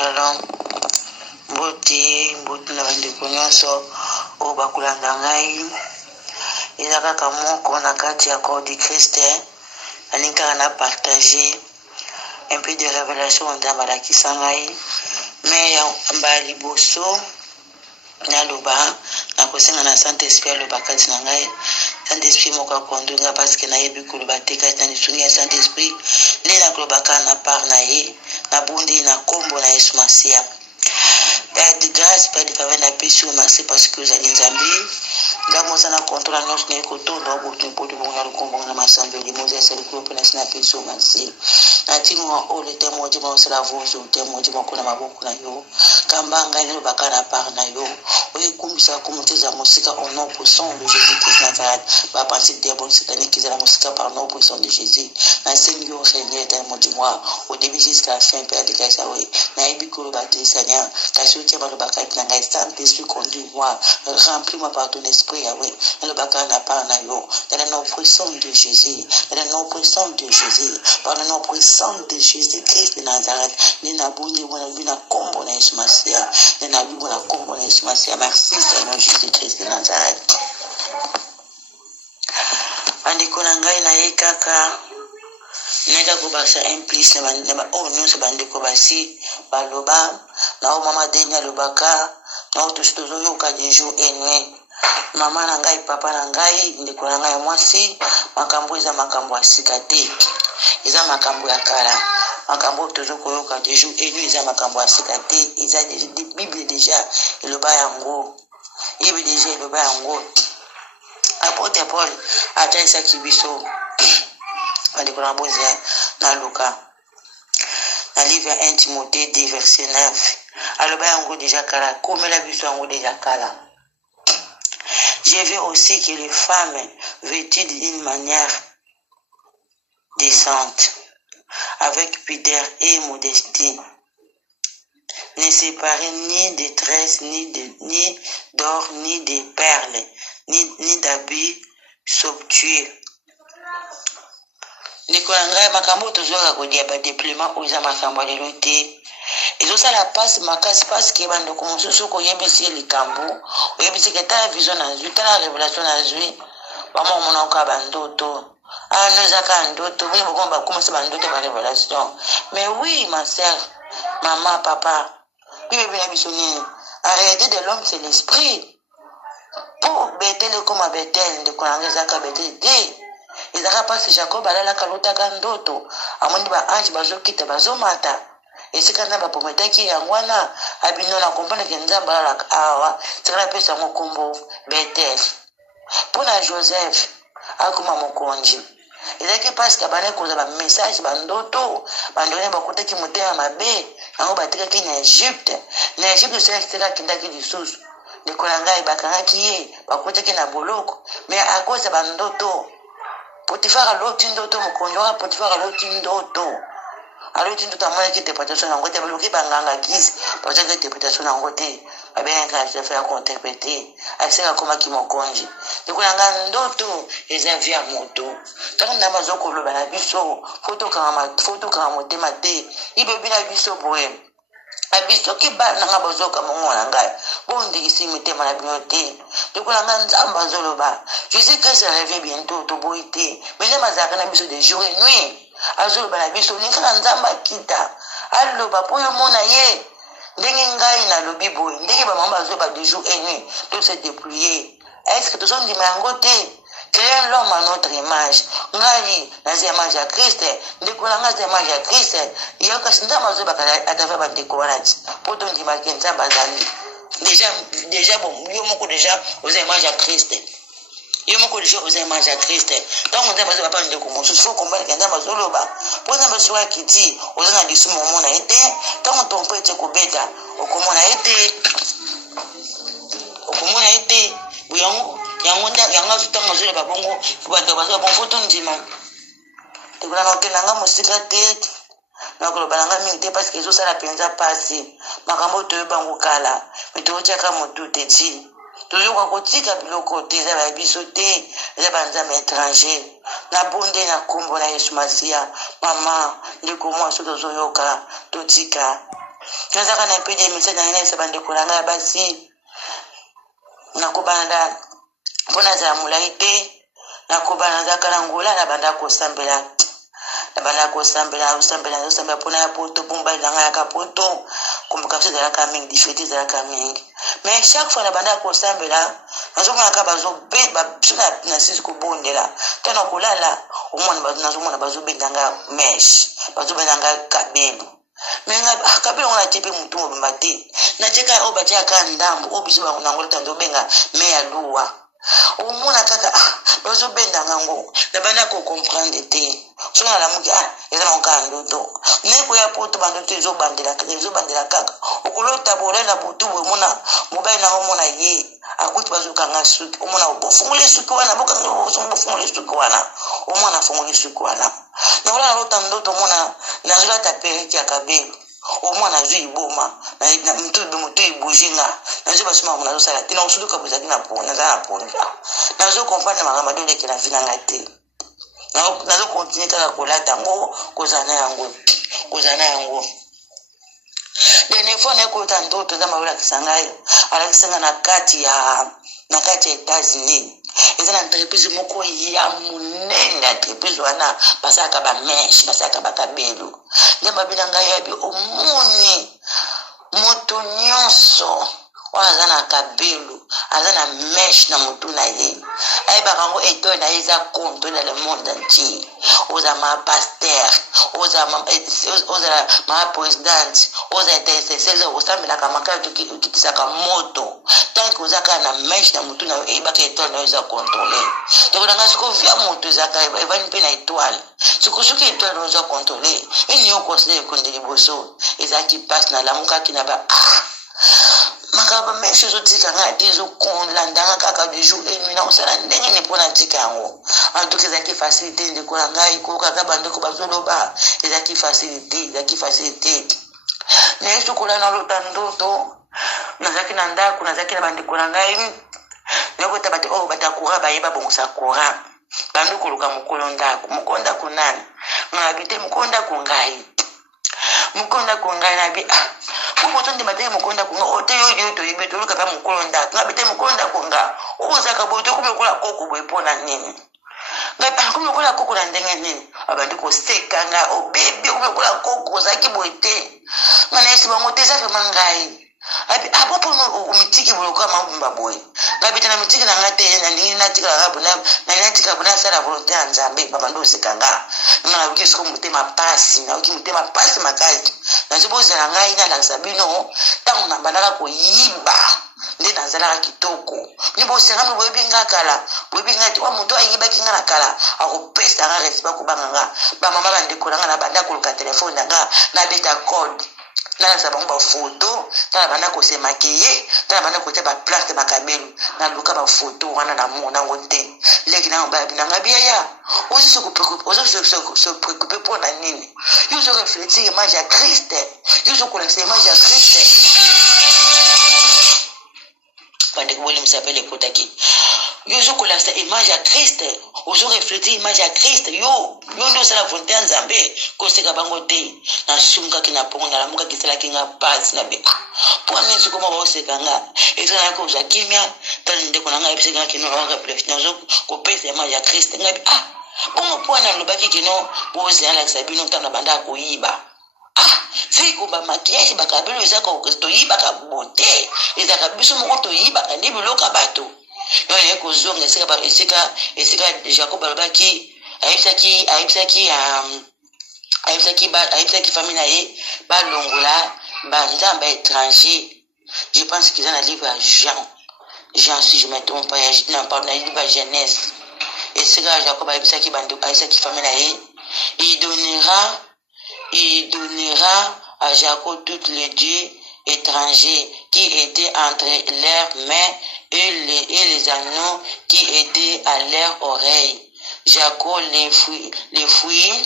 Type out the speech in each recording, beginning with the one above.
Shalom. Mbuti na bandeko nyonso oyo bakolanda ngai eza kaka moko na kati ya corps du Christ. Alingi kaka na partager un peu de révélation nzambe alakisa ngai mais ya mbala liboso naloba nakosenga na Saint Esprit aloba kati na ngai. Saint Esprit moko akondu nga parce que nayebi koloba te kati na lisungi ya Saint Esprit nde nakolobaka na part na ye nabundi na kombo na Yesu Masiya. Père de grâce, Père de faveur, na paix sur merci parce que vous allez nous amener. Dans mon sang, contre la noce, n'est qu'autant d'or, pour ne pas le combat, dans ma santé, les Moses, c'est le groupe, na paix sur merci. Natimo, oh, le témoin, du monde, c'est la voix, le témoin, du monde, qu'on a ma beaucoup, na yo. Kambanga, le baka, na part, na yo. Oui, comme ça, comme tu es à Mosika, au nom puissant de Jésus-Christ, Nazareth. Va penser des bonnes sataniques qui est à la Mosika par nom puissant de Jésus. Na Seigneur, Seigneur, tellement du mois, au début jusqu'à la fin, Père de grâce, oui. Na ebiko, bâti, Seigneur, Saint-Esprit conduis-moi, remplis-moi par ton esprit, Yahweh. Dans le baka na part na yo, dans le nom puissant de Jésus, dans le nom puissant de Jésus, par le nom puissant de Jésus Christ de Nazareth. Nina bundi wana bina kombo na Yesu Masiya, nina bina kombo na Yesu Masiya. Merci Seigneur Jésus Christ de Nazareth. Bandiko na ngai na ye kaka neka kobasa implice na ba o nyonso bandiko basi baloba na o mama denya lobaka na o tozo yoka des jours et nuits. Mama na ngai papa na ngai ndeko na ngai mwasi makambo eza makambo ya sika te, eza makambo ya kala. Makambo tozo koyoka des jours et nuits eza makambo ya sika te, eza Bible déjà eloba yango, Bible déjà eloba yango. Apôtre Paul atalisa kibiso andiko na boze na Luka na livre 1 Timothée 2 verset 9 aloba yango déjà kala komela biso yango déjà kala. J'ai vu aussi que les femmes vêtues d'une manière décente, avec pudeur et modestie, ne séparaient ni de tresses, ni d'or, ni de perles, ni d'habits somptueux. Nikolanga makambo tozoka kodia ba déploiement oza makambo lelo te. Ezosa la passe makasi parce que bando komosusu ko yebisi likambo, oyebisi ke ta vision na zwi, ta révélation na zwi. Bama mona ka bandoto. Ah nous aka ndoto, oui bon ba commencer bandoto ba révélation. Mais oui ma sœur, maman, papa, oui bien biso nini. Arrêter de l'homme c'est l'esprit. Pour Bethel comme Bethel de Kolanga zaka Bethel de ezaka pasi Jacob alala kalota kandoto amoni ba ange bazokita bazomata esika nzambe aprometaki yango wana abino na comprendre ke nzambe alalaka awa tikala pesa yango kombo Bethel. Mpona Joseph akoma mokonzi ezalaki pasi kabane koza ba message bandoto bandone bakutaki motema mabe yango batikaki na Egypte. Na Egypte seka kindaki lisusu ndikola ngai bakangaki ye bakutaki na boloko mais à cause ya bandoto Potifar aloti ndoto mokonzi wa Potifar aloti ndoto amonaki interprétation yango te baloki banganga kisi bazaki interprétation yango te babengaka Joseph ya kointerpréter aseka akomaki mokonzi. ndikola ngai ndoto eza vi ya moto ntango nzambe azokoloba na biso fotokanga motema te ibebi na biso boye abiso ki ba nanga bozoka mongo na ngai bondikisi mitema na bino te ndikola ngai nzambe azoloba Jésus Christ revient bientôt toboyi te mais mazalaka na biso de jour et nuit azoloba na biso nikaka nzambe akita aloba po yo mona ye ndenge ngai nalobi boye ndenge bamama bazoloba de jour et nuit to se déployer. Est-ce que tozondima yango te? Créer l'homme à notre image. Ngali nazi image ya Christ. Ndikola ngazi image ya Christ. Yoka sinda mazo bakala atava bandiko wanati. Poto ndima kenza bazali. Déjà bon, yo moko déjà aux images à Christ. Yo moko déjà aux images à Christ. Donc on nzamba zo ba ndeko mosu faut combattre kenza mazo loba. Po nzamba so akiti, ozana lisumo mona ete. Donc ton peut te kobeta, okomona ete. Okomona ete. Yango tutanga zole babongo bato bazo bon foto ndima tekuna na kenanga musika te na ko balanga mingi te parce que ezo sala penza pasi makambo to bango kala mito chaka motu te ti toujours ko kotika biloko te za ba biso te za banza étranger na bonde na kombo na Yesu Masiya. Mama ndiko mwa soto zoyoka totika nazaka na pe de mise na ina sabande kolanga basi nakobanda mpona za mulai te nakobanda zaka na ngula na banda kosambela usambela mpona ya poto pumba ilanga ya kapoto kumbuka tu zalaka mingi difete zalaka mingi mais chaque fois na banda kosambela nazomona ka bazobenda na sisi kobondela tana kolala omona nazomona bazobendanga mesh bazobendanga kabelo menga kabelo ngona tepe mutu mobimba te na teka o batiaka ndambo o biso bango tanzo benga me ya luwa omona kaka bazobenda ngango na banda ko comprendre te sona la muki eza na nkando to neko ya poto bando te ezobandela kaka okolota bola na butu bomona mobile na omona ye akuti bazokanga suki omona bofungule suki wana bofungule suki wana omona fungule suki wana na wala lota ndoto mona na zola taperi ya kabelo omona zui boma na mutu ibujinga na zo basuma mona zo sala tina usuluka buzaki na pona za na pona na zo comprendre magamba dole ke na vina ngate na zo continue kaka kolata ngo kozana yango dene fone kota ndoto za mawula kisangai alakisanga na kati ya États-Unis eza na entreprise moko ya munene entreprise wana basaka ba mesh basaka bakabelo ndamba bilanga yabi omoni moto nyonso waza na kabelo aza na mesh na motu na ye ayebaka ngo eto na ye eza konto na le monde entier oza ma pasteur oza ma présidente oza intercesseur osambelaka makala okitisaka moto tanke ozaka na mesh na motu na yo eyebaka eto na yo eza contrôlé donc nanga siko via moto ezaka evani mpe na étoile soki étoile na yo eza contrôlé ini yo considere konde liboso ezalaki mpasi na lamukaki na ba makaba meshe zotika ngati ezokolandanga kaka de jour et nuit na osala ndenge ne mpona tika yango antuka ezalaki facilité ndekola ngai kokaka bandeko bazoloba ezalaki facilité naye sokola nalota ndoto nazalaki na ndako nazalaki na bandeko na ngai nakota bato oyo batakura bayeba bongosa kura bando koluka mokolo ndako nani ngabite mokonda ko ngai na bi Kuko ndi mateye mukonda kunga ote yo to ibe to luka pa mukonda ngabite mukonda kunga uza kaboto kumekola koko bwepona nini ngaba kumekola koko na ndenge nini abantu ko sekanga obebe kumekola koko zaki boite ngana esi bangote za fe mangai abi apopo umitiki buluka mambumba boy ngabite na mitiki na ngate na nini natika ngabuna na natika buna sala volonté ya nzambe babando sekanga ngana ukisiko mutema pasi na ukimutema pasi makazi na ziboza na ngai na Sabino tangu na bandaka ko yiba ndi nazala kitoko nibo senga mwe binga ti wa muntu ayiba kinga na kala akopesa nga respect ko banganga ba mama bandeko na banda ko ka telefone na beta code na sabon ba photo na banda ko se maquiller na banda ko te ba place makabelu na luka ba photo wana na mona wonte leki na ba binanga biya ozi se préoccuper pour la nini yo se refléter image à Christ yo se connaître image à Christ pendant que vous m'appelez Kotaki yo se connaître image à Christ ozo refléter image à Christ yo ndo sala volonté nzambe ko se ka bango te na sumka kina ponga la muka kisala kinga pass na be pour nini se koma ba se kanga ezana ko za kimia tande ko nanga epse kanga kino nga plef nazo ko pesa image à Christ ngabi bongo pona lobaki kino bozi ala Sabino tana banda ko yiba siko ba makiyaji bakabelo ezaka to yiba ka bote ezaka biso moko to yiba ka ndibiloka bato yo ne ko zonga esika Jacob alobaki aibsaki famille ye ba longola ba nzamba étranger. Je pense qu'ils ont un livre à Jean si je me trompe pas, non pas un livre à Genèse. Et c'est là Jacob aibsaki famille ye, il donnera à Jacob tous les dieux étrangers qui étaient entre leurs mains et les anneaux qui étaient à leurs oreilles. Jacob les fouillit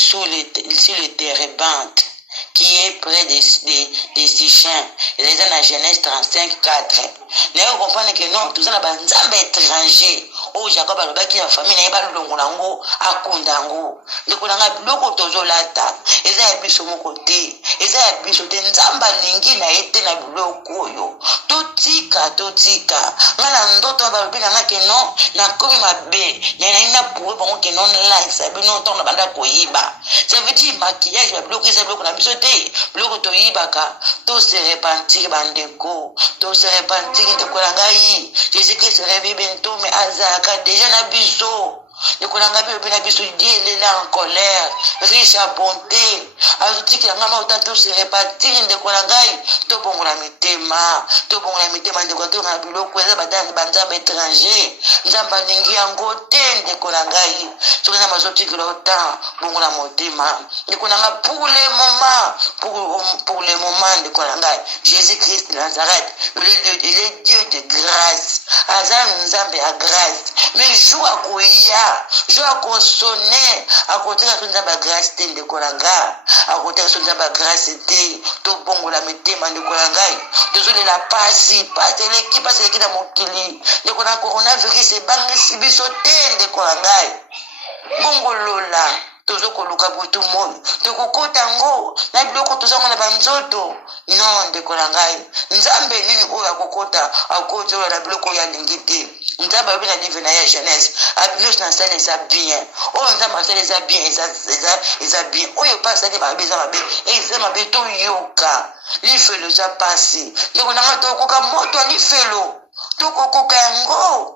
sur les térébintes qui est près de Sichin. Il est dans la Genèse 35:4. Nous comprenons que non, tout ça n'a pas un étranger. Oh, Jacob a le bac qui a famille, il a le longo, à Kundango. Le Kunanga, l'oko tozolata. Et ça a pu sur mon côté. Et ça a pu sur des nzamba lingi na été na buloko yo. Totika. Ngana ndoto ba lobina na ke non, na komi mabe. Na pour bon que non like, ça veut non ton banda koyiba. Ça veut dire maquillage, ba bloquer ça bloquer na bisoté. Bloquer to yibaka, to se repentir bandeko, to se repentir de kolangai. Jésus-Christ se réveille bientôt mais azaka déjà na biso. Le Kolanga bien biso Dieu il est là en colère, riche en bonté. Ajouti que ngama autant se répartir de Kolangai, to bongola mitema de kwato na biloko eza badani banzamba étranger. Nzamba ningi yango te de Kolangai. To na mazoti que autant bongola motema. De Kolanga pour le moment de Kolangai. Jésus-Christ de Nazareth, il est Dieu de grâce. Azan nzambe à grâce. Mais joie koya je vais consonner à côté de la grâce de Kolanga, à côté de la grâce de tout bon la météma de Kolanga. Désolé la passe l'équipe dans mon kili. Le coronavirus c'est bangi sibisoté de Kolanga. Bongo lola. Toujours koluka pour tout le monde. De kokotango, na biloko tozanga na banzoto. Non de Kolangai. Nzambe nini oya kokota, akota na biloko ya lingité. Nzambe bina livre na ya jeunesse. Abilos na sala les bien. Oh nzambe sala les bien, ils bien. Oyo passe na ba beza mabe. Et ça mabe to yoka. Li felo za passé. Le konanga to koka moto li felo. To kokoka yango.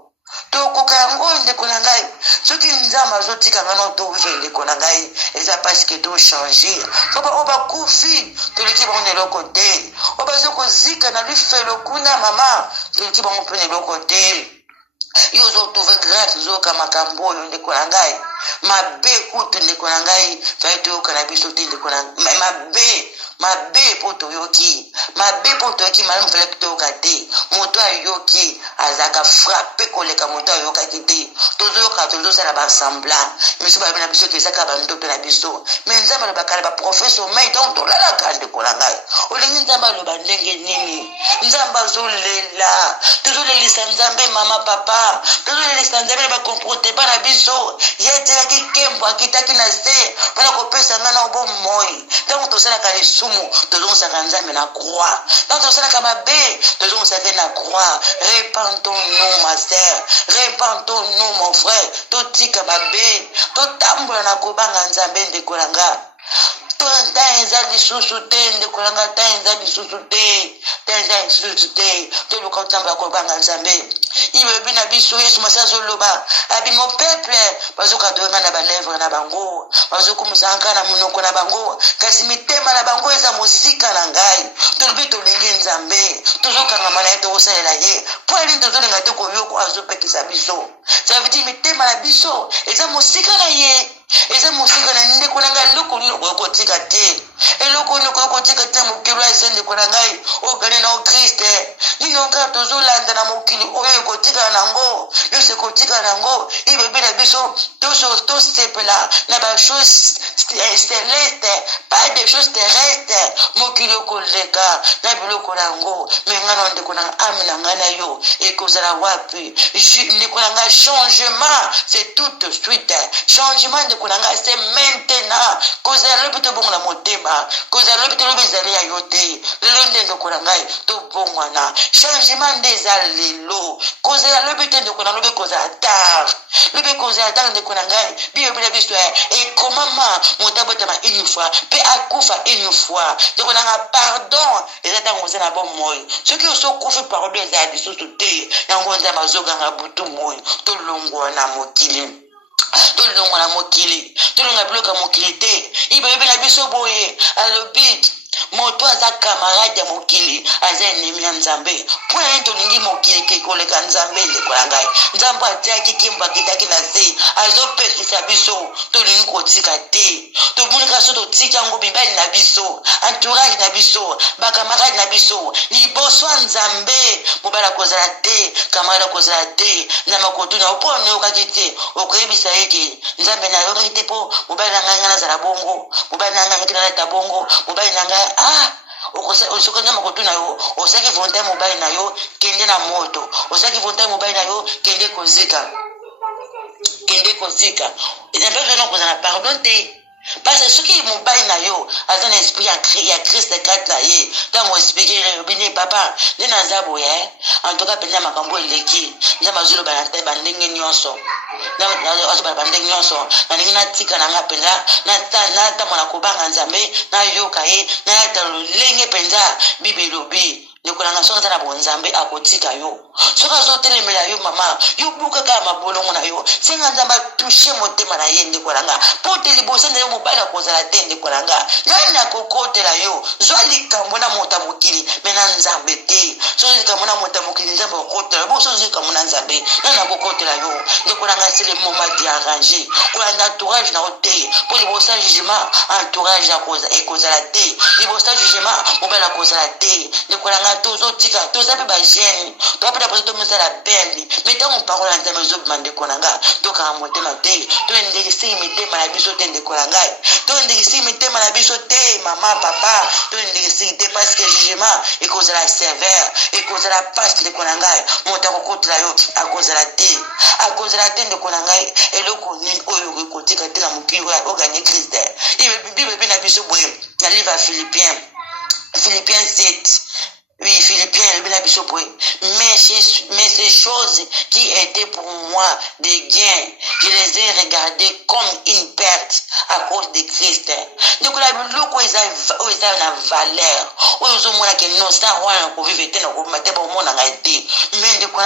Tokoka yango ndeko na ngai soki nzamba azotika ngana tovele ndeko na ngai eza parce que to changer oba kufi toleki bango neloko te oba zokozika na lifelo kuna mama toleki bango mpe neloko te yo ozotrouve grâce ozoyoka makambo oyo ndeko na ngai mabe kutu ndeko na ngai fai toyoka na biso te ndeko na mabe po toyoki malamu fale toyoka te moto ayoki azaka frappe koleka moto ayokaki te tozoyoka tozosala basemblant miso babi na biso ezaka bandoto na biso me nzambe alobaka na baprofeso mai donc tolalaka ndeko na ngai olingi nzambe aloba ndenge nini nzambe azolela tozolelisa nzambe mama papa tozolelisa nzambe na bakomportema na biso yetelaki kembo akitaki na se mpona kopesa ngai na obomoi ntango tosalaka lisumu tozongosaka nzambe na croix ntango tosalaka mabe tozongosaka na croix. Repentons-nous ma sœur, repentons-nous mon frère, totika mabe totambola na kobanga nzambe ndeko na nga ta eza lisusu te ndeko na nga ta eza lisusu te toluka kotambola kobanga nzambe ibebi na biso yesu masi azoloba abi mon peuple bazokadoyenga na balèvre na bango bazokumisaka na monoko na bango kasi mitema na bango eza mosika na ngai tolobi tolingi nzambe tozokangama na ye tokosalela ye mpo elini tozolinga te koyoko azopekisa biso ça veut dire mitema na biso eza mosika na ye eza mosika na ndeko na ngai eloko nini okokotika te eloko nini okokotika te mokili oyo ese ndeko na ngai ogane na okriste nini okaka tozolanda na mokili oyo ekotika nango nyonso ekotika nango ibebi na biso tosepela na bachose céleste pas des choses terrestres mokili okoleka na biloko nango me ngai na ndeko na ame na ngai na yo ekozala wapi ndeko na ngai changement c'est tout de suite changement ndeko na ngai c'est maintenant kozala lobi tobongwana motema kozala lobi tolobi ezali ya yo te lelo nde ndeko na ngai tobongwana changement nde eza lelo kozala lobi te ndeko na lobi kozala tard lobi kozala tard ndeko na ngai biyobila biso ekomama moto abotama une fois mpe akufa une fois ndeko na ngai pardon eza ntango oza na bomoi soki osokufi pardon eza ya lisusu te yango nzambe azoganga butu moi tolongwa na mokili tolonga biloko ya mokili te ibebi na biso boye alobi moto aza camarade ya mokili aza ennemi ya nzambe point tolingi mokili kekoleka nzambe ndeko na ngai nzambe atiaki kimbo akitaki na se azopekisa biso tolingi kotika te tobunika so totika yango mibali na biso entourage na biso bakamarade na biso liboso ya nzambe mobali akozala te kamarade akozala te nzambe akotuna opone okaki te okoyebisa eke nzambe nayokaki te mpo mobali na ngai nazala bongo mobali na ngai ngaki nalata bongo mobali na ngai soki nzambe akotuna yo osaki volontaire mobali na yo kende na moto osaki volontaire mobali na yo kende kozika nzambe kozala pardon te parce que soki mobali na yo aza na esprit ya Christ kati na ye ntango explike bine papa nde naza boye en tout cas mpenza makambo eleki nzambe azoloba na bandenge nyonso azobala bandenge nyonso nalingi natika na nga mpenza natambola kobanga nzambe nayoka ye nayata lolenge mpenza bible elobi nekolanga soki aza na bonzambe akotika yo soki azotelemela yo mama yo bukaka mabolongo na yo senga nzambe atushe motema na ye ndekolanga mpo te liboso na yo mobali akozala te ndekolanga nani nakokotela yo zwa likambo na moto ya mokili me na nzambe te soki likambo na moto ya mokili nzambe akokotela bo soki likambo na nzambe nani nakokotela yo ndekolanga c'est le moment d'arranger kolanda entourage na yo te mpo liboso ya jugement entourage ekozala te liboso ya jugement mobali akozala te ndekolanga tozotika toza mpe bagene toapeta poso tomosala belle me ntango parole ya nzambe ezobima ndeko na ngai tokanga motema te toendekisiki mitema na biso te ndeko na ngai toendekisiki mitema na biso te mama papa toendekisiki te parce que jugement ekozala sévère ekozala pasi ndeko na ngai moto akokotela yo akozala te ndeko na ngai eloko nini oyo ekotika te na mokili oganye kriste bible mpe na biso boye na livre ya Philippiens 7. Oui, Philippiens, mais ces choses qui étaient pour moi des gains, je les ai regardées comme une perte à cause de Christ. Donc, la biloko ils ont une valeur. Ils ont montré que non, ça on peut vivre dans le matin pour mon engagé. Mais de quoi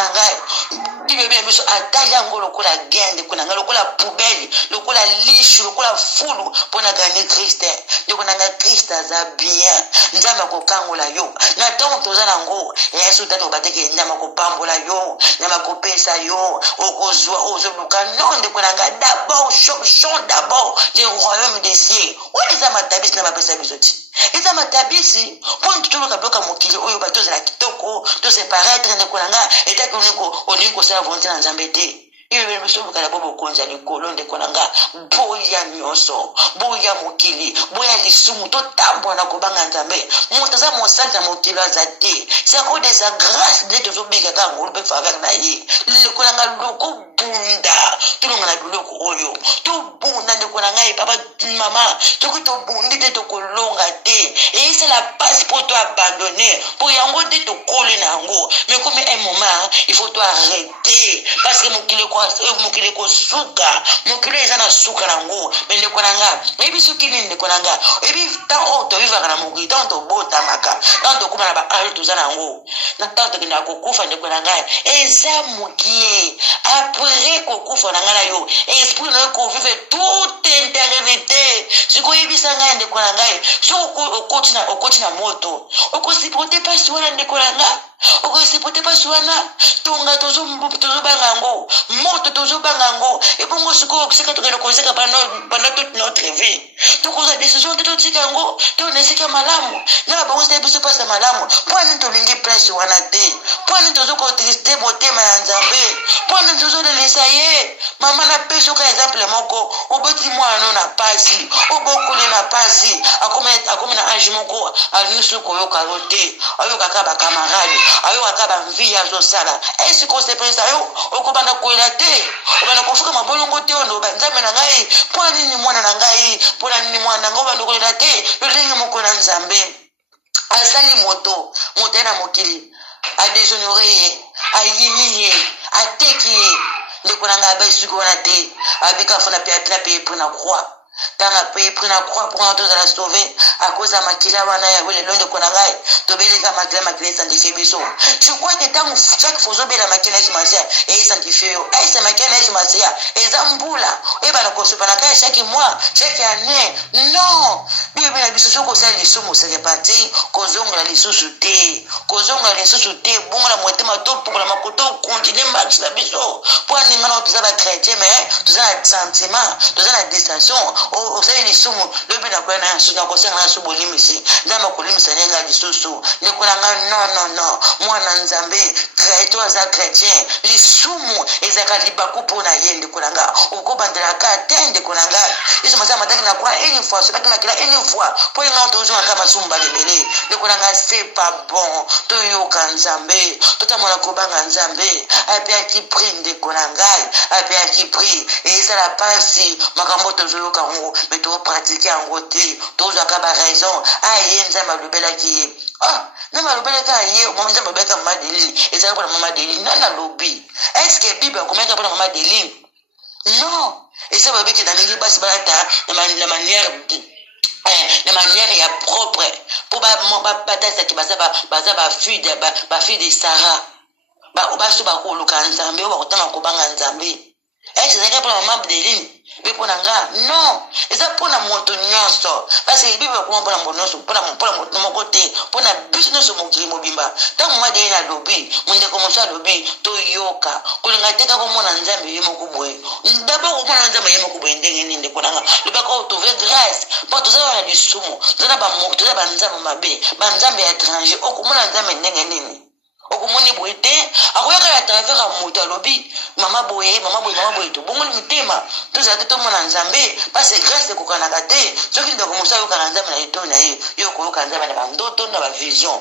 tu veux bien me attaquer encore le coup la gain, de quoi le coup la poubelle, le coup la liche, le coup la foule pour na gagner Christ. Donc on a Christ aza bien. Nzamba ko kangola yo. Na tant tozana ngo yesu tato bateke ndama ko pambola yo ndama ko pesa yo okozwa ozoluka non de konanga d'abord chant d'abord du royaume des cieux on les amatabisi na bapesa bizoti eza matabisi point tuluka bloka mokili oyo batozala kitoko to se paraître ne konanga eta koniko oniko sala volonté na nzambe te iwe bisobuka na bobo konza likolo ndeko nanga boya nyonso boya mokili boya lisumu to tambo na kobanga nzambe moto za mosanta mokili azate c'est à cause de sa grâce de tozobika ka ngolo pe faveur na ye ndeko nanga loko bunda tulonga na biloko oyo to bunda ndeko nanga e papa mama to bundi te to kolonga te et c'est la passe pour toi abandonner pour yango te to coller na ngo mais comme un moment il faut toi arrêter parce que mokili ko suka mokili eza na suka nango mais ndeko nanga ebi suki nini ndeko nanga ebi tant to vivaka na mokili tant to botamaka tant to kuma na ba alo toza nango na tant to kenda kokufa ndeko nanga eza mokie après kokufa na ngala yo esprit na ko vive toute éternité siko yebisa ngai ndeko nanga so okoti na moto okosipote pasi wana ndeko nanga okosipote pasi wana tonga tozobanga ngo moto tozobanga ngo ebongo siko okusika tokende kozeka pendant toute notre vie tokoza décision te totika ngo tonesika malamu na bango te biso pasa malamu pwani tolingi place wana te pwani tozoko triste motema ya nzambe pwani tozolelesa ye mama na peso ka exemple moko oboti mwana na pasi obokole na pasi akomi na age moko alusu koyoka rote ayoka ka ba camarade ayoka ka ba mvia azosala est-ce que c'est ça yo okobanda koela te obanda kofuka mabolongo te ono nzambe na ngai pwani ni mwana na ngai pona ni mwana ngo bando koela te lolingi moko na nzambe asali moto na mokili a déshonoré ye a yini ye a teki ye ndeko nanga abe suki wana te abika fona pe apina pe na croix tanga pe pris na croix pour nous la sauver à cause de makila wana ya wele londe kona ngai to belika makila sanctifié biso je crois que tant chaque fois bela makila jimasia et sanctifié et c'est makila jimasia et zambula et bana ko supana kai chaque mois chaque année non bibi na biso soko sa lisumu c'est parti kozonga lisusu te bonga motema to pour la makoto continuer marche la biso pour animer tout ça va chrétien mais tout ça sentiment tout ça la distinction au sein des sumu le bi na kwa na su na ko senga na su bolimisi ndama kolimisa nenga lisusu ne kuna non mwana nzambe chrétien za chrétien lisumu ezaka libaku pona yende kunanga ukobandela ka tende kunanga iso masama mataki na kwa une fois so bakima kila une fois pour nga toujours kama sumba lebele ne kunanga c'est pas bon to yoka nzambe totamona kobanga nzambe apia ki prinde kunanga apia ki pri et ça la passe makambo to yoka ngo mais to pratiquer en côté to zaka ba raison ayenza malubela ki na malubela ka ye mo nzambe beka madeli et ça pour mama deli nana lobi est-ce que bible comment pour mama deli non et ça va beka dans les basi balata la manière de manière propre pour batasa ki baza ba fille de Sarah ba so ba ko luka nzambe ba kotama ko banga nzambe c'est ça pour maman Adeline mais pour nanga non et ça pour na moto nyonso parce que bible ko pour na monoso pour na mon côté pour na business mo ki mobimba tant moi de na lobi monde ko mo sa lobi to yoka kulinga teka ko mona nzambe yemo kubwe d'abord ko mona nzambe yemo kubwe ndenge ninde ko nanga le ba ko trouver grâce pour tout ça na disumo zana ba mo to ba nzambe mabe ba nzambe étranger o ko mona nzambe ndenge nini okumoni boete akoyaka ya travers a moto alobi mama boye to bongo mitema tozala te tomona nzambe parce que grâce ekokanaka te soki ndako mosa yokana nzambe na eto na ye yo koyoka nzambe na bandoto na bavision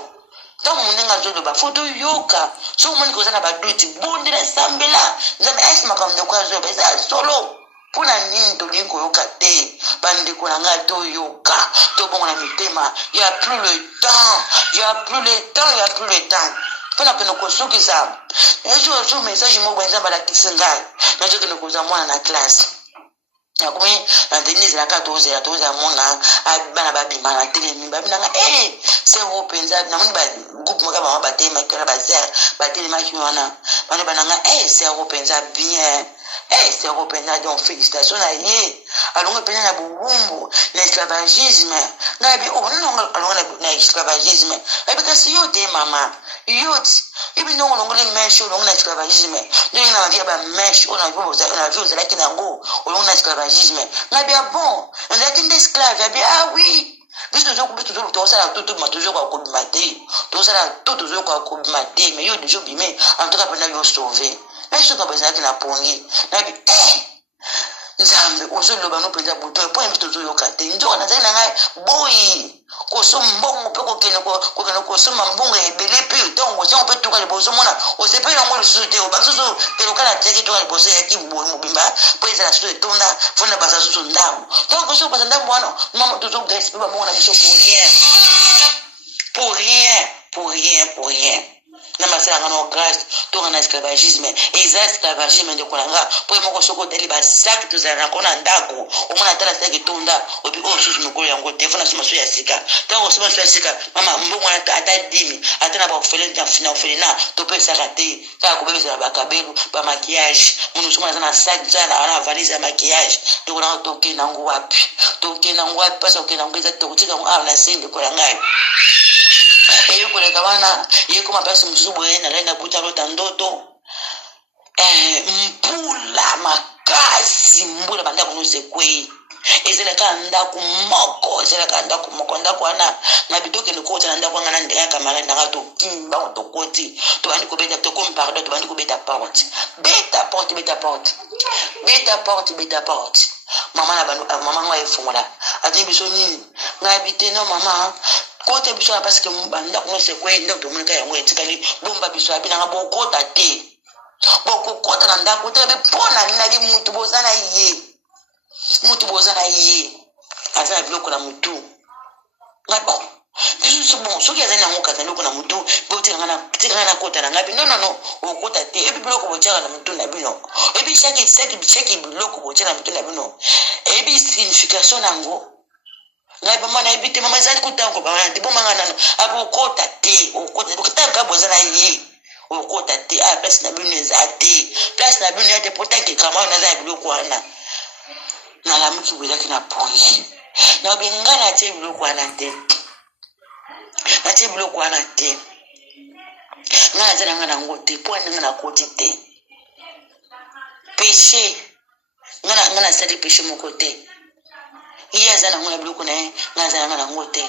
ntango mondenga azoloba fo toyoka soki omoni koza na baduti bondela sambela nzambe esi makambo ndeko azoyoba eza solo mpona nini tolingi koyoka te bandeko na ngai toyoka tobongo na mitema ya plus le temps pona que nous construisons ça. Un jour, un message, moi, je vais la kisengai. Un jour, nous construisons moi dans la classe. Nakomi na Denise la 14 à mona bana babima na telemi babina c'est openza na mun ba groupe mo ka ba baté ma kera ba ser ba telema ki wana bana c'est openza bien c'est openza donc félicitations à ye alonga pena na bumbu na esclavagisme na bi non alonga na esclavagisme abi kasi yote mama yote ibi non longo le mesh longo na esclavagisme donc na via ba mesh on a vu la kinango longo na esclavagisme na bien bon on a été esclave ah oui toujours tout ça tout ma toujours quoi combattre tout ça toujours quoi combattre mais yo déjà bimé en tout cas pendant yo sauver mais je dois besoin que na pongi na bi nzambe ozoloba no penza buto po embi toujours yo kate ndio na zana ngai boy ko so mbongo pe ko kene ko so mbongo ebele pe donc on peut tout ka liboso mona o se pe ngo lususu o ba susu te lokala teke to ka liboso ya ki boy mobimba po eza susu etonda fona basa susu ndamo donc so basa ndamo wana maman toujours grâce pe ba mona biso pour rien na masala ngano grâce to ngana esclavagisme et ça esclavagisme de kolanga po moko soko teli ba sac to za na kona ndako o mona tala sac tonda obi o susu mikolo yango telefona sima so ya sika tango sima so ya sika mama mbongo ata dimi ata na ba ofele na fina ofele na to pe sakate ka ko bebisa ba kabelu ba maquillage munu suma na sac za na valise ya maquillage to kona to ke nango wapi pasa ke nango za to kutika na sinde kolanga eyo koleka wana yeko mapasi msubuye na buta lota ndoto mpula makasi mbula banda kunuse kwei ezela kanda kumoko ndako ana na bitoke nikota na ndako ngana ndeka kamera ndaka to kimba to koti to bandi ko beta to kom pardon to bandi ko beta porte mama na bandu mama ngwa efungula ati biso nini ngabite no mama kote biso parce que banda ko se ko ndo to munika yango etikali bomba biso abina nga bokota te bokota na ndako te be pona na di mutu bozana ye azana biloko na mutu ngabo bon soki azali nango kaka ndoko na mutu mpe otikanga na kota na ngabi non okota te epi biloko botiaka na mutu na bino epi chaque biloko botiaka na mutu na bino ebi signification nango ngai mama na ebi te mama ezali kutango bamana te bomanga nano abi okota te okotaka bozala ye okota te place na bino eza te place na bino ya te potake kama naza ya biloko wana nalamuki bwezaki na pongi na benga na tie biloko wana te natie biloko wana te nga naza nanga nango te mpo aninga na koti te péché nga nasali péché moko te ye aza nango na biloko na ye nga aza nanga nango te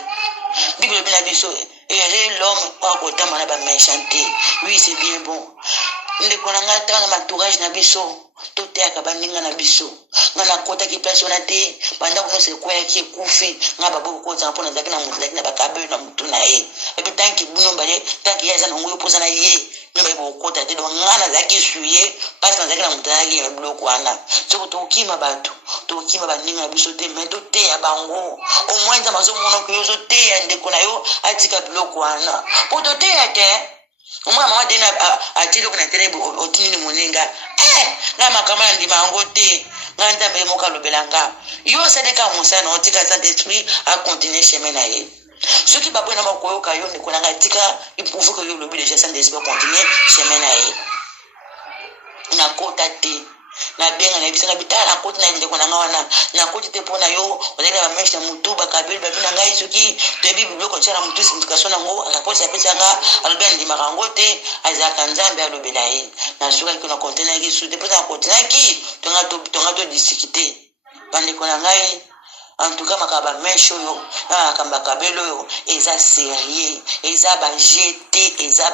bible ebi na biso ere l'homme akotamba na baméchanté oui c'est bien bon ndeko na nga tanga na matourage na biso toteyaka baninga na biso nga nakotaki place wana te bandako nyonso ekweyaki ekufi nga baboko kozanga mpo nazalaki na moto azalaki na bakabelo na motu na ye epi tanke bino mbale tanke ye aza nango yo mpoza na ye mimba ye bokota te donc nga nazalaki suye mpasi nazalaki na moto azalaki ya biloko wana soko tokima bato tokima baninga na biso te mai toteya bango omoi nzambe azomona ko yo ozoteya ndeko na yo atika biloko wana mpo toteya te omwana mama dena atili kuna tele otinini moninga nga makambo na ndima yango te nga nzambe moko alobelanga yo osaleka mosala otika saint esprit acontinue chemin na ye soki babwena bakoyoka yo ndeko na nga tika iprouve que yo olobi déjà saint esprit acontinue chemin na ye nakota te nabenga na bisanga bitala nakoti na ndeko na nga wana nakoti te mpona yo ozali na bameshe na mutu bakabeli babi na ngai soki toyebi biloko tia na mutu signification nango akaposi apesanga alobi andimaka yango te azalaka nzambe alobela ye nasukaki na kontenaki su te mposa na kontenaki tonga todisikite bandeko na ngai en tout cas makaba bameshe oyo na makambo bakabeli oyo eza serie eza bajete eza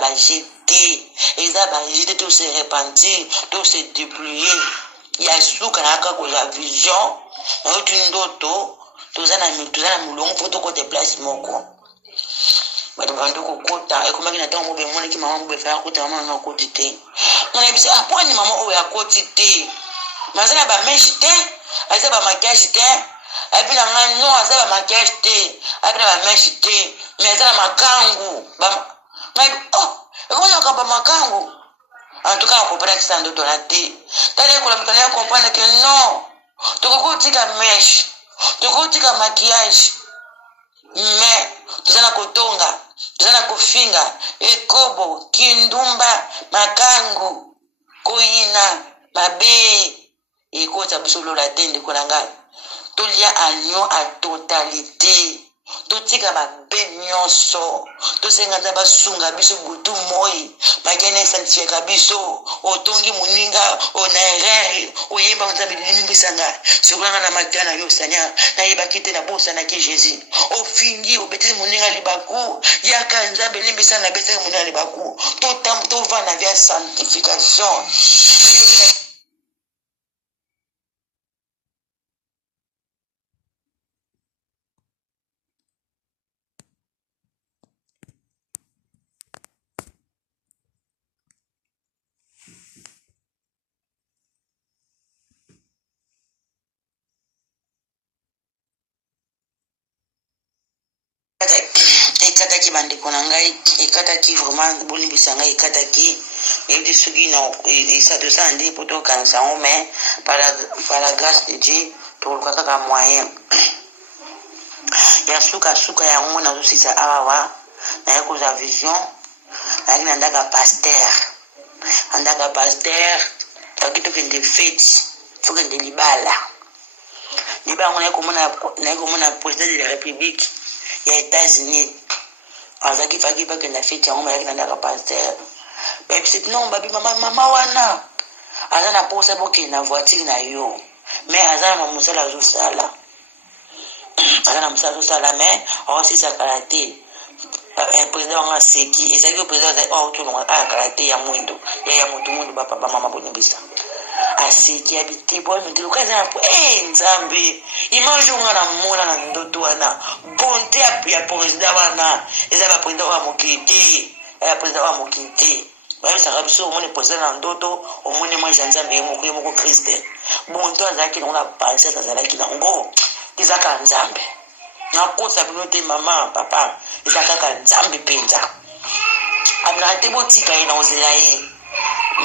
bajete to se repentir to se déployer ya suka na kaka kozwa vision na yoti ndoto toza na mulongo mpo tokote place moko bato bando kokota ekomaki na ntango mobe emonaki mama mobe efaya kota mama nanga akoti te ngana yebisi mpo ani mama oyo akoti te aza na bameshe te aza bamakiage te ayebi na ngai non aza bamakiage te ayebi na bameshe te mais aza na makangu ngai ekomaki makambo makangu en tout cas nakopona kisa ndoto na te tala ekola moto naye comprendre que non tokokotika meshe tokokotika maquillage mais toza na kotonga toza na kofinga ekobo kindumba makangu koyina mabe ekota biso lola te ndeko na ngai tolia agnon a totalité totika mabe nyonso tosenga nzambe basunga biso butu moi makene esantifiaka biso otongi moninga ona erreur oyemba nzambe lilimbisanga sokolanga na makia na yo sanya nayebaki te nabosanaki jésus ofingi obetisi moninga libaku yaka nzambe elimbisanga nabesaka moninga libaku tovanda via sanctification ekataki bandeko na ngai ekataki vraiment bolimbisa ngai ekataki eyoki soki toza nde mpo tokanisa yango mais par la grâce de dieu tokoluka kaka moyen ya sukasuka yango nazosisa awawa naye kozwa vision nayaki na ndaka taki tokende feti tokende libala yango naye komona président de la république ya États-Unis azaki faki bakenda feti yango mayaki na ndaka pasteur bebisiti non babi mama wana aza na posa bokende na voiture na yo mais aza na mosala azosala mais aosisakala te président wanga seki ezalaki o président azali aotolonga ayakala te ya mwindo ya motu mwindu bapapa mama bonimbisa aseki abite bwamite loka eza na po nzambe image onga na mona na ndoto wana bonte ya président wana eza baprésident oyo ya mokili te bayebisaka biso omoni président na ndoto omoni mwesa nzambe ye moko kriste bonte azalaki nango na parcese azalaki nango ezaka nzambe nakosa bino te mama papa eza kaka nzambe mpenza abinaka te botika ye na ozela ye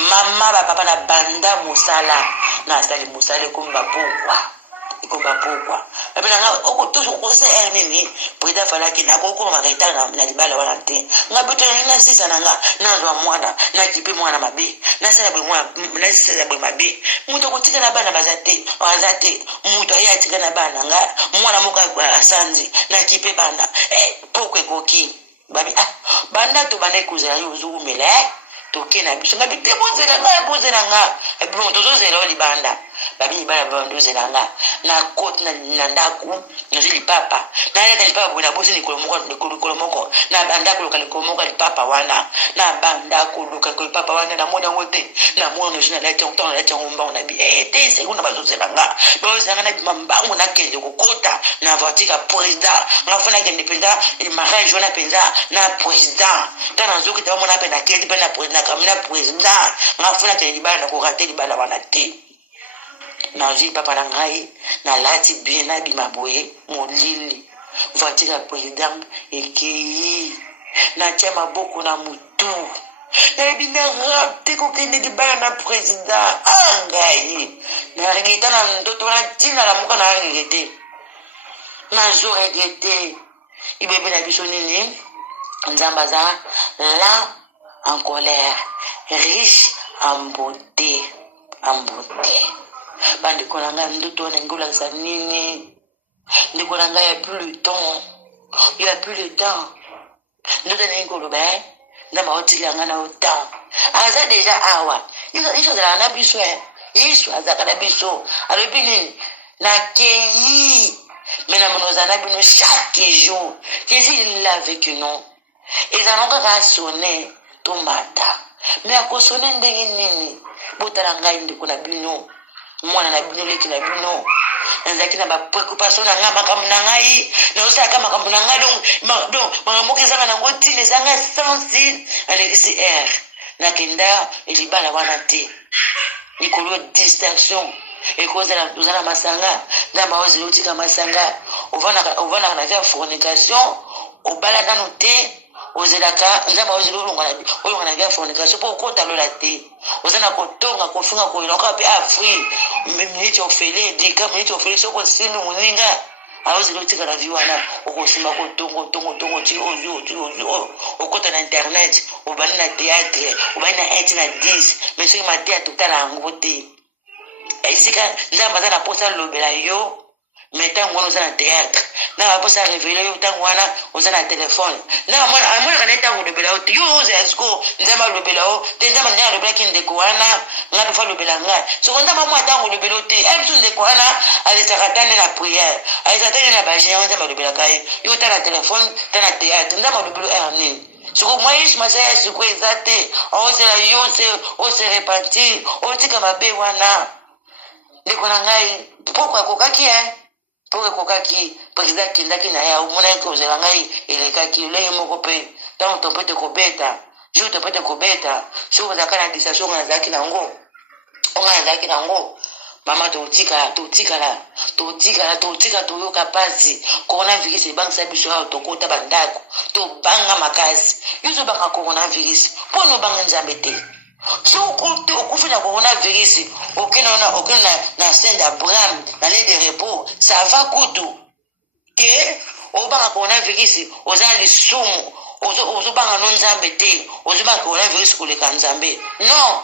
mama bapapa na banda mosala nasali mosala ekomi bapokwa babinanga okotosa nini preda falaki nakokoma maketala na libala wana te nga betona na sisa na nga nazwa mwana nakipe mwana mabe nasala bwe mabe mutu akotika na bana baza te mutu aye atika na bana nga mwana moko asanzi nakipe bana poko ekoki babi banda to banda ekozela yo ozokumela toke na biso nga bite bozela nga ebimo tozozela o libanda babi bana bandozela nga na kote na ndaku nazo lipapa naleta lipapa bona bosi likolo moko na bandako loka likolo moko lipapa wana na bandako loka lipapa wana na mona wote na mona jina leta onto leta ngomba na bi te sekunda bazozela nga bazozela na bimambango na kende kokota na vatika president ngafuna kende penza mariage wana penza na president tana zoki te mona pe na kende pe na president kamina president ngafuna kende libala na kokate libala wana te nazwi papa na ngai nalati bien nabima boye molili voiture ya président ekei natia maboko na mutu nayebi narate kokende libala na président ngai naregrete na ndoto wana ntina lamuka naregrete nazo regrete ibebe na biso nini nzambe aza là en colère riche en beauté bandeko na ngai ndoto wana ngolakisa nini ndeko na ngai ya plus le temps ndoto na ngoloba ndama otikila ngai na otemps aza deja awa yesu azalaka na biso yesu azalaka na biso alobi nini nakei me na mono ozala na bino chaque jour jésus il est avec nous ezalaka kaka asone tomata me akosone ndenge nini botala ngai ndeko na bino mwana na bino leki na bino nazalaki na bapreoccupation na ngai makambo na ngai naosalaka makambo na ngai donc makambo ezanga nango ntina ezanga sensi alekisi air nakenda elibala wana te likolo distraction ekozala masanga nzambe ozela otika masanga ovandaka na via fornication obala nano te ozelaka nzambe ozela olonga na via fornication mpo okota lola te oza na kotonga kofinga koyinoka mpe afri miniti ofele dika miniti ofele soko osimbi moninga ozela otika na vi wana okosimba kotongo ti oyo okota na internet obani na théâtre obani na 1 na 10 mais soki mateya totala yango te esika nzambe aza na posa alobela yo mais ntango wana oza na théâtre na baposa arevele yo ntango wana oza na telefone amonaka na ntango olobela yo te yo ozela siko nzambe alobela yo te nzambe ndenge alobelaki ndeko wana nga tofa alobela ngai soko nzambe mwa ntango olobela yo te biso ndeko wana alesaka tane na priere alesaka tane na bagéant nzambe alobelaka ye yo ta na telefone ta na théâtre nzambe alobela yo nini soko mwa yesu masaya ya siko eza te ozela yo ose repentir otika mabe wana ndeko na ngai poko ekokaki président akendaki na ye omonaki ozela ngai elekaki olenge moko mpe ntango topete kobeta jour topete kobeta soki ozalaka na distraction onga nazalaki nango mama totika toyoka mpasi coronavirus ebangisa biso awa tokota bandako tobanga makasi yo tobanga coronavirus mpo ni obanga nzambe te si okufi na coronavirus okende na saint d'Abraham na lait de repos ça va kutu ke obanga coronavirus oza lisumu ozobanga no nzambe te ozobanga coronavirus koleka nzambe non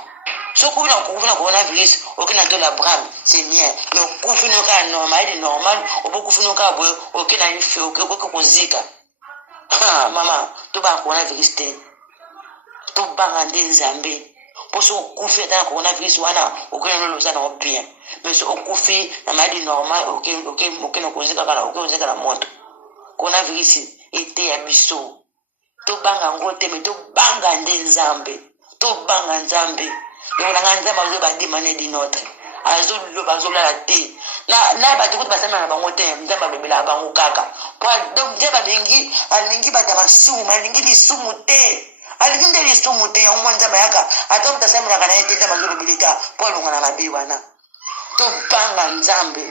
soki okufi na coronavirus okende na to l'Abraham c'est bien mais okufi noka normal de normal obokufi noka boye okende na ife okoki kozika mama tobanga coronavirus te tobanga nde nzambe poso okufi ata na coronavirus wana okende noloza na bien mais so okufi na maladi normal okende kozika na moto coronavirus ete ya biso tobanga ngo te me tobanga nde nzambe lokolanga nzambe azobademane di notre azoloba azolala te na bato kuti basama na bango te nzambe alobelaka bango kaka donc nzambe alingi bato masumu alingi lisumu te alingi nde lisumu te yango mwa nzambe yaka ata moto asamelaka na ye te nzambe azolobeleka mpo alonga na mabe wana tobanga nzambe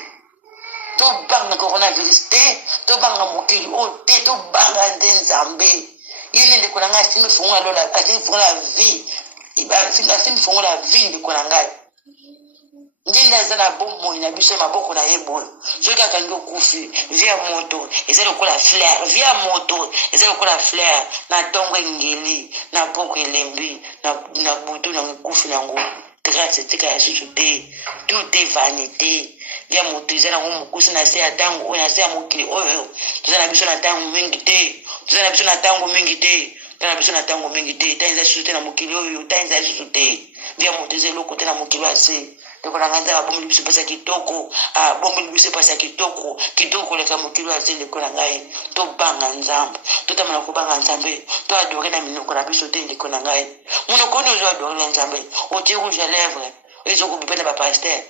to banga coronavirus te to banga mokili o te to banga nde nzambe yele ndeko na ngai asimi fungola lola asimi fungola vie asimi fungola vie ndeko na ngai ndenge aza na bomoi na biso maboko na ye boye soki akangi okufi via moto eza lokola fleur via moto eza lokola fleur na ntongo engeli na poko elembi na butu na mokufi nango grâce tika ya susu te tout est vanité via moto eza nango mokusi na se ya ntango oyo na se ya mokili oyo toza na biso na ntango mingi te toza na biso na ntango mingi te tana biso na ntango mingi te tanza susu te na mokili oyo tanza susu te via moto eza eloko te na mokili wa se tokona nganza abombeli biso pasi ya kitoko abombeli biso pasi ya kitoko koleka mokili wa se ndeko na ngai tobanga nzambe totamana kobanga nzambe toadore na minoko na biso te ndeko na ngai monoko oni ozo adore na nzambe otie rouge à lèvre ezokobipe na bapaster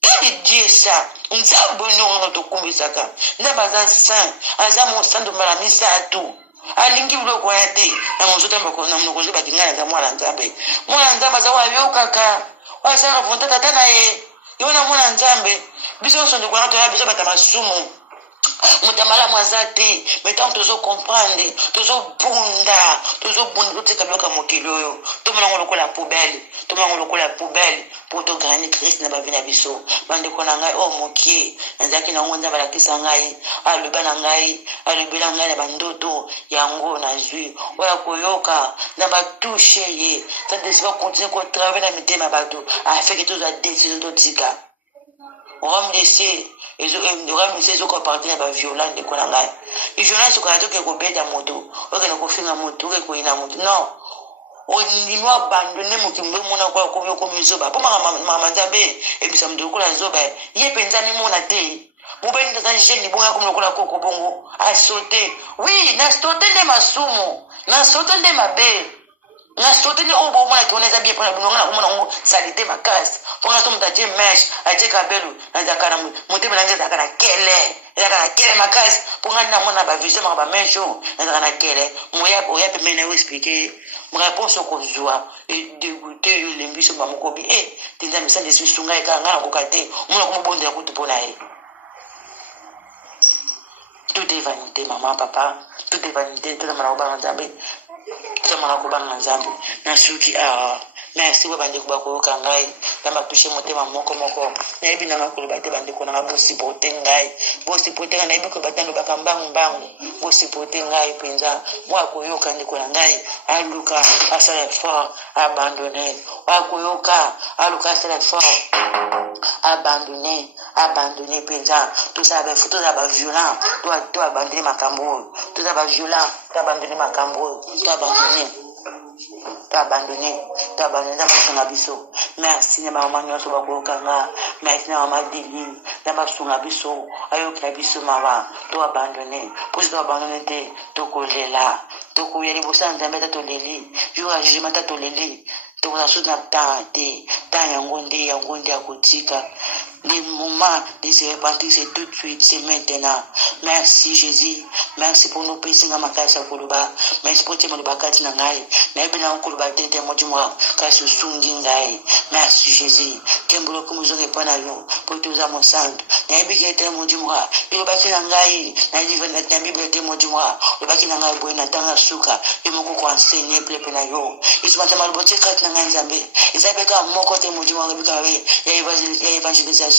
quel Dieu ça nzambe nyongo tokumbisaka nzambe aza saint aza mosando mbala misato alingi biloko wana te na mozotamba na monoko ozo batinga aza mwana nzambe aza wayokaka wasala vonta tata na ye yona mwana nzambe biso nyonso ndeko wana toya biso bata masumu moto malamu aza te metango tozocomprendre tozobunda totika biloko ya mokili oyo tomonango lokola poubele po tograni kriste na bavi na biso bandeko na ngai oyo mokie nazalaki nango nzambe alakisa ngai aloba na ngai alobela ngai na bandoto yango nazwi oyo koyoka na batushe ye sadesi bakontinue kotrave na mitema bato afeke tozwa desizio totika Rome laissé ezokopartine baviola ndeko na ngai violence okoya toke kobeta moto okende kofinga moto oke koyina moto non ondimi abandone moto mbe mona kwa komi zoba mpo mama nzambe ebisa moto lokola zoba ye mpenza mimona te mobeni tata jeune bonga komi lokola koko bongo asote oui nasote nde masumu nasote nde mabe nasote nde oyo bomona tona eza bien mpona binonga na komona ngo salite makasi mpona to moto atie meshe atie kabelo nazalaka na motema nange ezalaka na kele makasi mponga namona bavision maka bameshe oyo nazalaka na kele oya pembeni na yo explike réponse okozwa dégoûté yo elembi so bamokobi tenza misande esusu ngai kaka ngai nakoka te omona komobondela kutu mpo na ye tout est vanité maman papa tout est vanité tozamana kobanga nzambe tozamana kobanga nzambe na soki merci po bandeko bakoyoka ngai na batushe motema moko nayebi nanga koloba te bandeko nanga bosipote ngai nayebi koloba te ndobaka mbangu bosipote ngai mpenza mo akoyoka ndeko na ngai aluka asala effort abandonne akoyoka aluka asala effort abandonne mpenza tozala baviolent to abandonne makambo oyo tozala baviolent to abandonne makambo oyo abandonné nzambe asunga biso merci na bamama nyonso bakoyokanga merci na mama deline na basunga biso ayokela biso mawa to abandonné mposi to abandonné te tokolela tokoya liboso ya nzambe ata toleli jour ya jugement ata toleli tokoza susu na temps te temps yango nde akotika. Le moment de se repentir, c'est tout de suite, c'est maintenant. Merci Jésus. Merci pour nos péchés dans ma casa kuluba. Merci pour tes malubakati nangai. Naibena kuluba tete mojimwa kasi sungingai. Merci Jésus. Kembolo kumuzo repana yo. Pour tous à mon sang. Naibi kete mojimwa. Ilobaki nangai. Naibi na Bible te mojimwa. Ilobaki nangai boy na tanga suka. Imoko kwa enseigner plepe na yo. Ismata malubote kat nangai nzambe. Isabeka moko te mojimwa ngabika we. Ya évangélisation.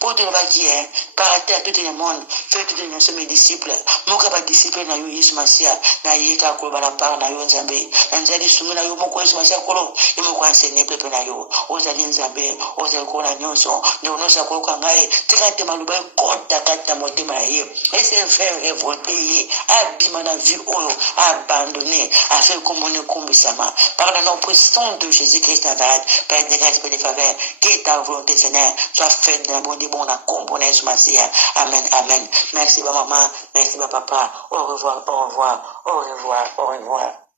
Pour te le bâtir, paraître à tout le monde, faire tout le monde mes disciples. Moka ba disciple na yo Yesu Masia, na yeka ko bana par na yo Nzambe. Nzali sungu na yo moko Yesu Masia kolo, imoko enseigner pepe na yo. Ozali Nzambe, ozali ko na nyonso, ndo nosa ko kangae, tikate maluba konta kata motema na ye. Et c'est faire révolter, abima na vie oyo, abandonner, à faire comme on est kombisama. Par le nom puissant de Jésus-Christ Nazareth, Père de grâce et de faveur, que ta volonté Seigneur soit faite dans bon na componer Yesu Masia. Amen, amen. Merci ma maman, merci ma papa. Au revoir, au revoir, au revoir, au revoir.